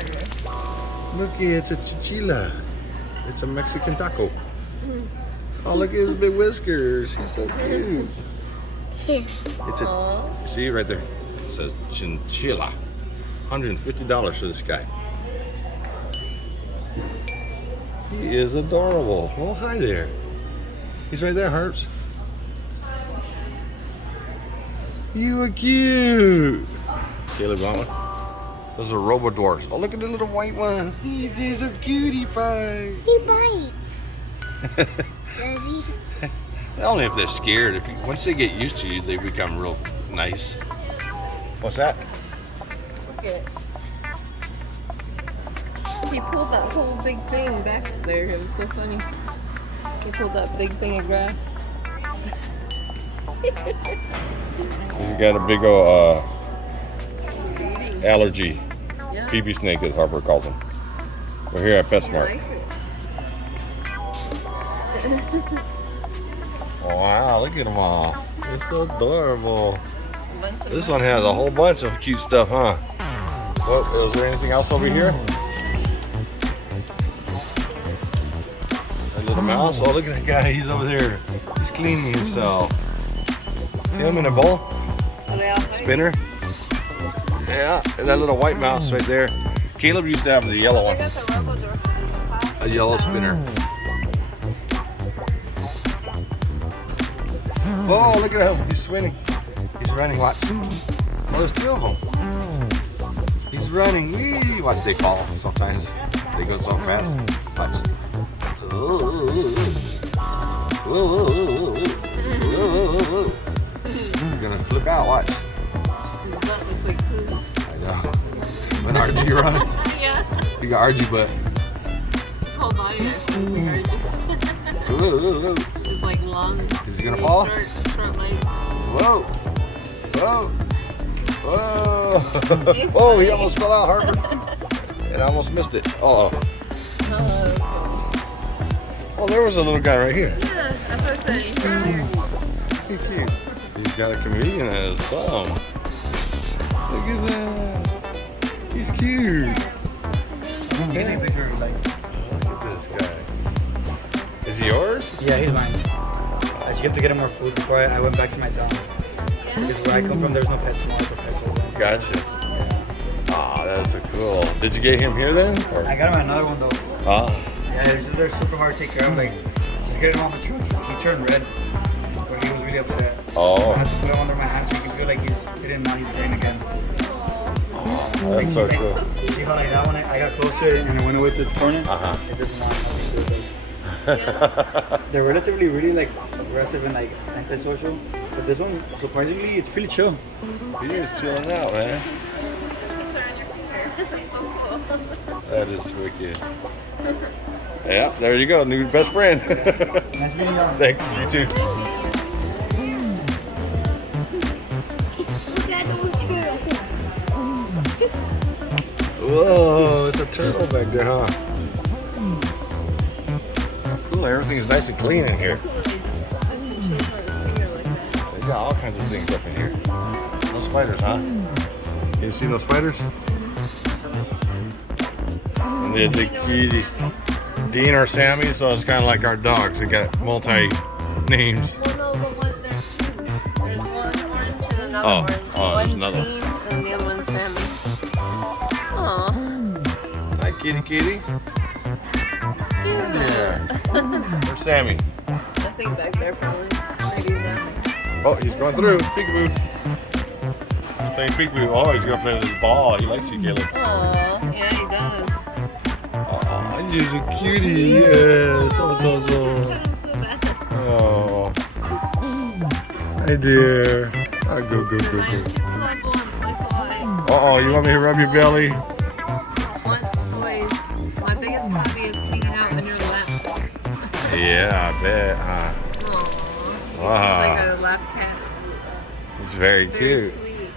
friendly. Look, it's a chinchilla. It's a Mexican taco. Oh, look at his big whiskers. He's so cute. It's a, see right there? It says Chinchilla. $150 for this guy. He is adorable. Oh, hi there. He's right there, Harps. You are cute. Caleb, want one? Those are Robo Dwarfs. Oh, look at the little white one. He's a cutie pie. He bites. Does he? Only if they're scared. Once they get used to you, they become real nice. What's that? Look at it. He pulled that whole big thing back there. It was so funny. He pulled that big thing of grass. He's got a big old allergy. Yeah. Pee-pee snake, as Harper calls them. We're here at He Petsmart. likes it. Wow, look at them all. They're so adorable. Bunch of This one has a whole bunch of cute stuff, huh? Well, is there anything else over here? A little mouse. Oh, look at that guy. He's over there. He's cleaning himself. See him in a bowl? Are they all fighting? Spinner? Yeah, and that little white mouse right there. Caleb used to have the yellow one. They got the Robo Dwarf. A yellow spinner. Oh, look at him. He's swimming. He's running. Watch. Oh, there's two of them. He's running. Whee! Watch, they call sometimes. They go so fast. Watch. He's gonna flip out. Watch. His butt looks like poos. I know. When RG runs, Yeah. you got RG butt. His whole body is like RG. It's like long. Is he gonna fall? Short legs. Whoa! Whoa! Whoa! He's Oh, he funny. almost fell out, Harper. And I almost missed it. Oh. Oh, that's funny. Oh, there was a little guy right here. Yeah, that's what I said. He's He's cute. He's got a chameleon in his thumb. Look at that. He's cute. I'm getting a picture of like. Look at this guy. Is he yours? Yeah, he's mine. I just have to get him more food before I went back to my town. Because where I come from, there's no Petsmart or Petco. Gotcha. Ah, that's so cool. Did you get him here then? Or? I got him another one though. Ah. Yeah, they're super hard to take care of. Like, just get him off the truck. He turned red. But he was really upset. Oh. I had to put him under my hand so you can feel like he's hitting on his brain again. That's so cool. See how like that one, I got close to it and it went away to its corner? Uh-huh. It doesn't want nothing to do with it. They're relatively really like aggressive and like antisocial. But this one, surprisingly, it's pretty chill. He is chilling out, man. That is wicked. Yeah, there you go, new best friend. Nice meeting you. Thanks, you too. Look at those turtles. Whoa, it's a turtle back there, huh? Cool, everything's nice and clean in here. Cool, they just sits and chills on his finger like that. They got all kinds of things up in here. No spiders, huh? You see no spiders? And they the kitty. Dean or Sammy, so it's kind of like our dogs. They got multi names. Well, no, the one there's two. There's one orange and another Oh, orange. oh, there's One's another. Dean and the other one's Sammy. Aw. Hi, kitty, kitty. Yeah. Where's Sammy? I think back there probably. Maybe down there. Oh, he's going through. Peekaboo. He's playing peekaboo. Oh, he's going to play with his ball. He likes you, Caleb. Aw, yeah, he does. Oh, he's a cutie. Yes. Oh, Oh, oh, I'm so bad. oh. Hi, dear. Oh, go, go, go, Mine's go. too clever with boy. Uh-oh, you want me to rub your belly? Wants toys. My biggest hobby is hanging out on your lap. Yeah, I bet, huh? Aww. He Wow. seems like a lap cat. It's very Very cute. sweet.